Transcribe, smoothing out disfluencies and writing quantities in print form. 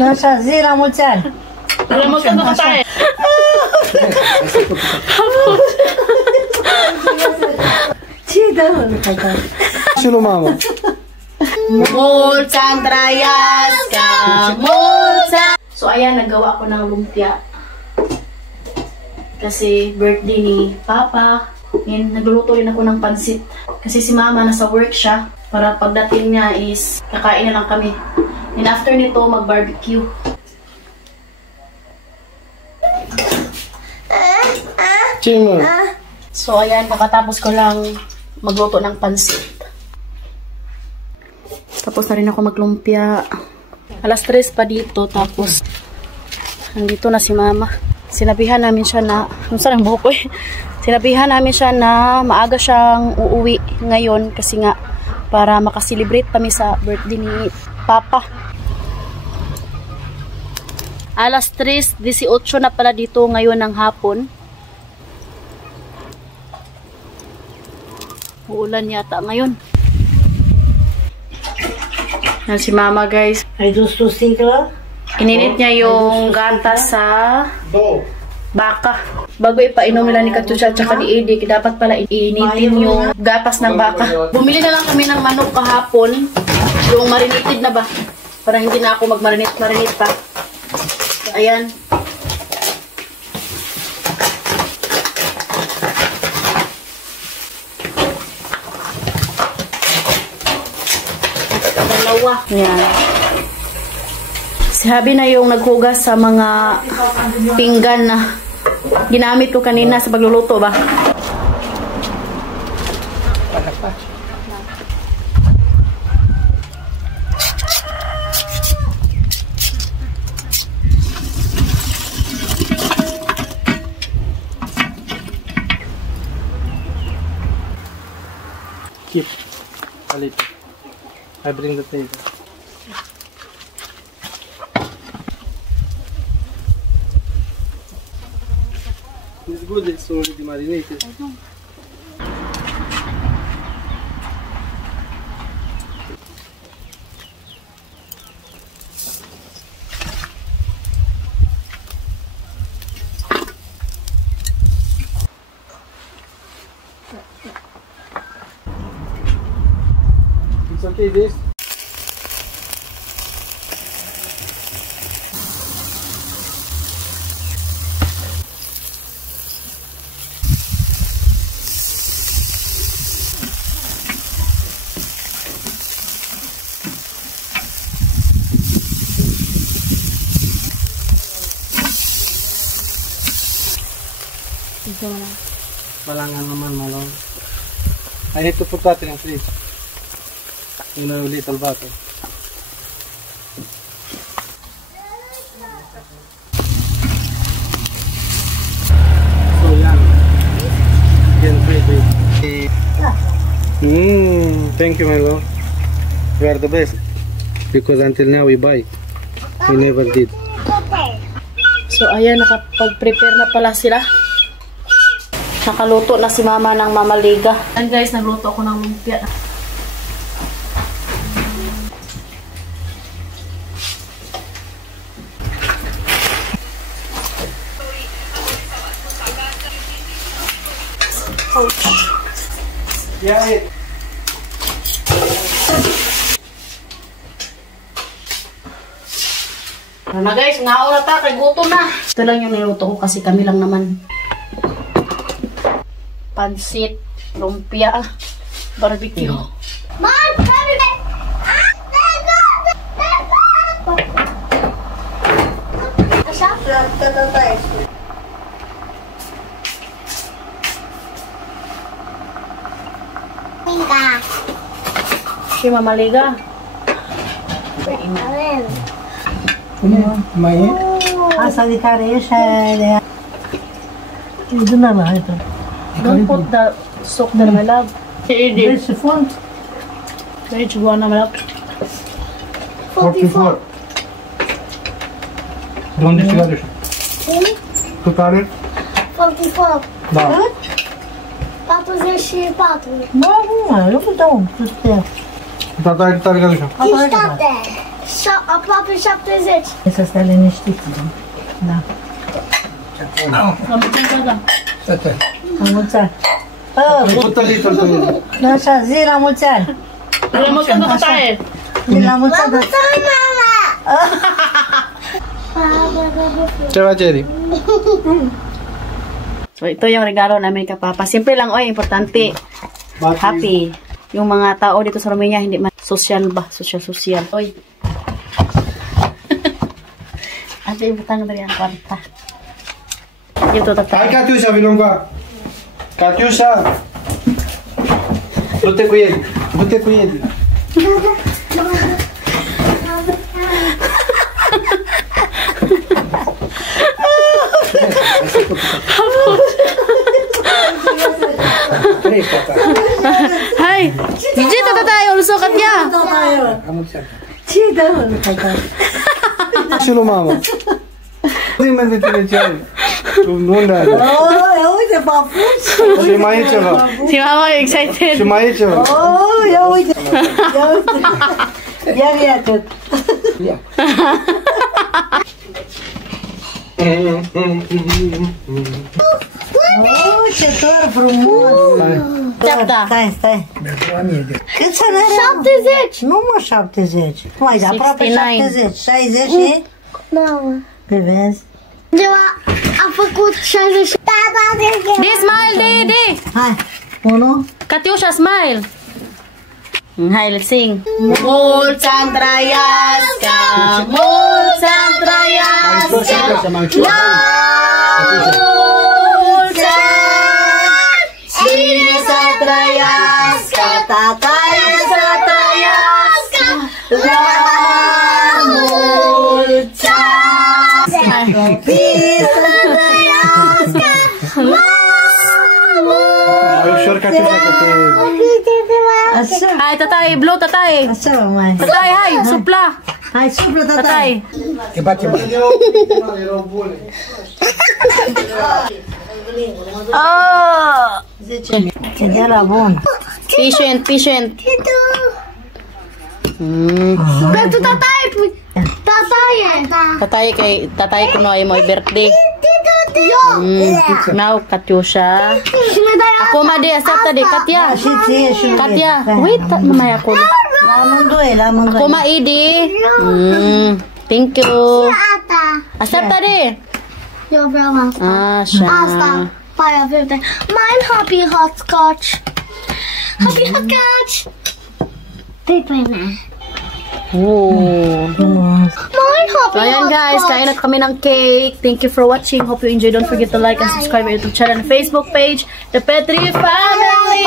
Așa, zi la mulți ani. La mulți ani cu tare. Ce dă, mă? Și lui mama. Mulți ani trăiască, mulți ani. So ayan, nagawa ko ng lumpia. Kasi birthday ni Papa. And nagluluto rin ako ng pansit. Kasi si Mama nasa work siya. Para pagdating niya is kakain na lang kami. And after nito, mag-barbecue. Chimo. So ayan, pagkatapos ko lang magluto ng pansit. Tapos na rin ako maglumpia. Alas 3 pa dito. Tapos, nandito na si Mama. Sinabihan namin siya na, saan ang buhok ko eh? Sinabihan namin siya na maaga siyang uuwi ngayon kasi nga para makaselebrate kami sa birthday ni Papa. Alas 3:18 na pala dito ngayon ng hapon. Uulan yata ngayon. Yan si Mama, guys. Ai dus tu sticlă? Ininit niya yung gatas sa baka. Bago ipainom nila ni Katusha at ni Edik, dapat pala iinitin yung gatas ng baka. Bumili na lang kami ng manok kahapon. Yung marinated na ba? Para hindi na ako mag-marinate pa. So, ayan. Dalawa. Ayan. Si Habi na yung naghugas sa mga pinggan na ginamit ko kanina sa pagluluto ba? Keep. A little. I bring the table. It's good, it's already marinated. I know. It's okay, this? Malangan naman, malong. I need to put that in the fridge. In a little bottle. So young. Again, pretty. Thank you, my lord. You are the best. Because until now we buy. We never did. So ayan, nakapag-prepare na pala sila. Nakaluto na si Mama ng mamaliga. And guys, nagluto ako ng lumpia. Yeah, Ano na guys, ngaon na ta, kay gutom na. Ito lang yung niluto ko kasi kami lang naman. Pansit, lumpia, barbecue. Si mamaliga. Mai e? Asta de care e și aia de aia. E din ala, uite. Don't put the soak there, my love. Vrei și fund? Aici, goana, my love. 44. De unde știi aduși? Tu care? 44. Da. 44. Bă, nu, eu nu dau. Tata ai tare aduși. 57. aproape 70. Să stai liniștit. Da. La mulți ani, da. La mulți ani. Așa, zi la mulți ani. La mulți ani, tataie. Zi la mulți ani. Ce faci, Eri? So, ito yung regalo namin kay Papa. Simple lang, oy, importante. Happy. Yung mga tao dito sa Romania, hindi man social ba? Social. Oy. Ate, ibutang na rin ang kwarta. Ito, Hai, tatay. Catiușa, vino încoa. Catiușa! Du-te cu el. Du-te cu el. Hai! Dito, tatay, ulusokat niya. Ce dă, tata? Și lui mama. Zi-mă de tine ce ai. Tu unde ai? Uite, papuci. Și mai e ceva. Si mama excited. Și mai e ceva. Ia uite. Ia uite. Ia atât. Ce tor frumos. Ceapta. Stai. Cât să ne 70. Nu mă 70. Mai aproape 69. 70. 60 și? Da. Te vezi? A făcut 60. Di, smile, di. Hai. 1. Katiusha, smile. Hai, let's sing. Mulți ani trăiască, mulți ani trăiască, mulți ani, cine să trăiască, tataie să trăiască, la mulți ani, copii să trăiască, la Mai ușor, Catiușa, că te... Așa. Hai, tatai, blow, tatai. Așa mai. Tatai, hai, supla. Hai, suplă, tata. Tatai. Ah. 10. Te dea la bun. Patient. Pentru tataie. Tatai ko no ay mo birthday. Now, Katiusha. Cine dai Ako ma de, accepta de, Katya. Și ție și lui. Katya, wait, mamaya ko. La amândoi. Ako ma Edi. Thank you. asta? Accepta de. Eu vreau asta. Așa. Asta. Paia verde. Mine happy hopscotch. Happy hopscotch. Mine So ayan guys, kain na kami ng cake. Thank you for watching. Hope you enjoyed. Don't forget to like and subscribe our YouTube channel and Facebook page, The Petri Family.